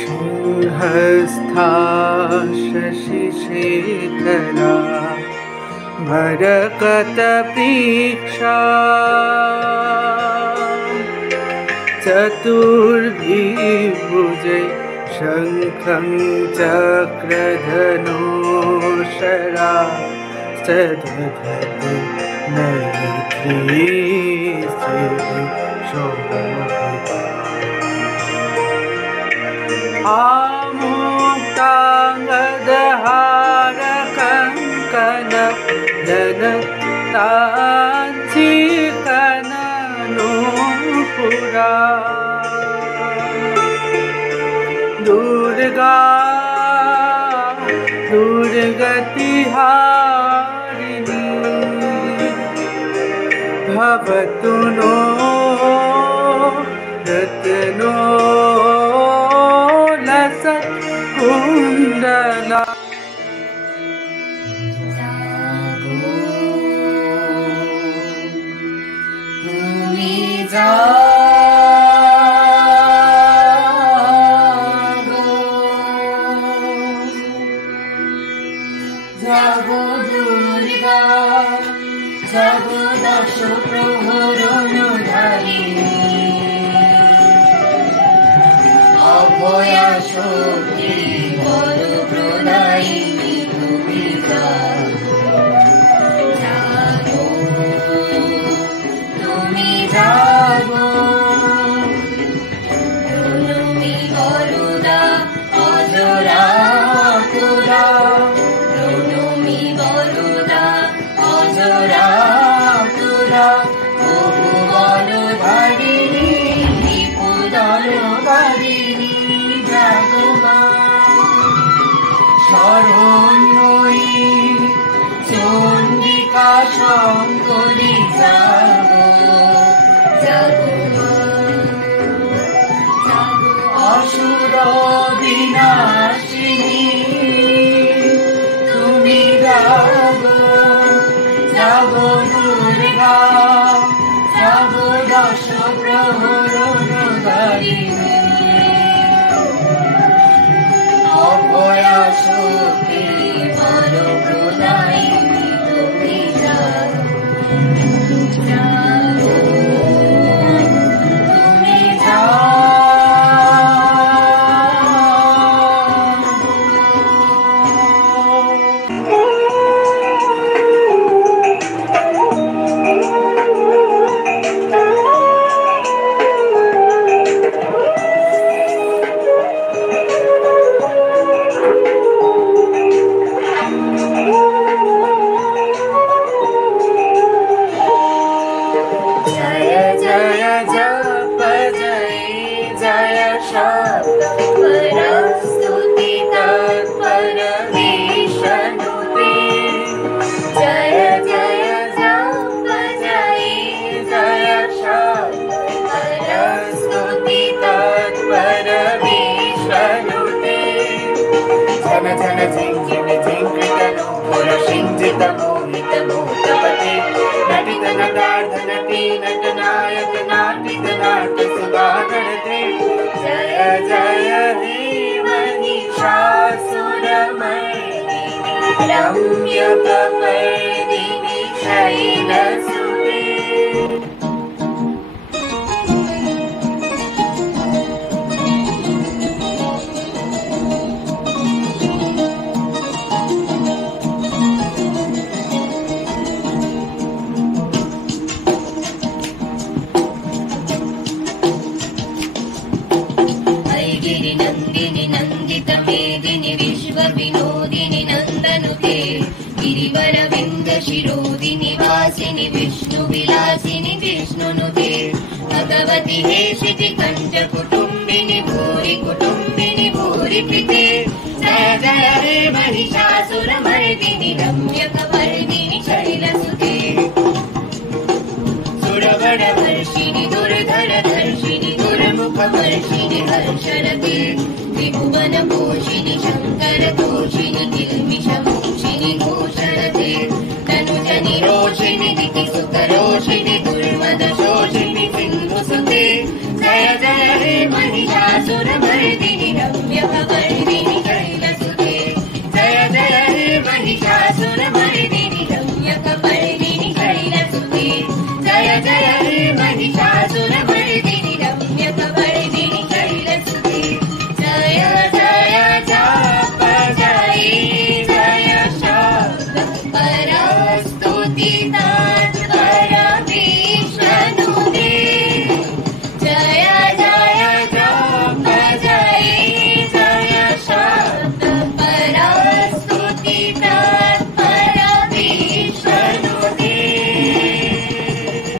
सिंहस्था शशिशेखरा मरकतपीक्षा चतुर्भिर्भुजे शङ्खं चक्रधनुशरा दधते नयनैर्श्रीशोभिता आमुक्ताङ्गदहारकङ्कण जनताञ्चिकननूपुरा दुर्गा दुर्गतिहारिणी भवतु नो रत्नो लसत्कुण्डला जागो दुर्गा जागो दक्ष प्रहरनुधारिणी अभया शक्ति वरप्रदायिनी তুমি जागो তুমি जागो তুমি বরদা অজরা পুরা শরণ্যই চণ্ডিকা শঙ্করী জাগো জাগো জাগো অসুর বিনাশিনী তুমি জাগো জাগো দুর্গা জাগো দশ প্রহরণকারিণী অভয়া শক্তি বরপ্রদায়িনী তুমি জাগো জাগো তুমি জাগো जय जय हे महिषासुरमर्दिनी रम्यकपर्दिनी शैलसुते नंदिनी नंदित मेदिनी विश्व विनोदिनी नंदनुते गिरिवर विंद शिरोदिनी वासिनी विष्णु विलासिनी विष्णुनुते भगवती हेशिति कंठ कुटुंबिनी भूरि कृते जय जय हे महिषासुरमर्दिनी रम्यकपर्दिनी शैलसुते सुरवरवर्षिणि दुर्धर धर्षिणि दुर्मुखवर्षिणि हर्षरते त्रिभुवन पोषिणि शङ्कर तोषिणि किल्बिषमोषिणि घोषरते तनुजनि रोषिणि दितिसुतरोषिणि दुर्मदशोषिणि सिन्धुसुते जय जय हे महिषासुरमर्दिनि रम्यकपर्दिनि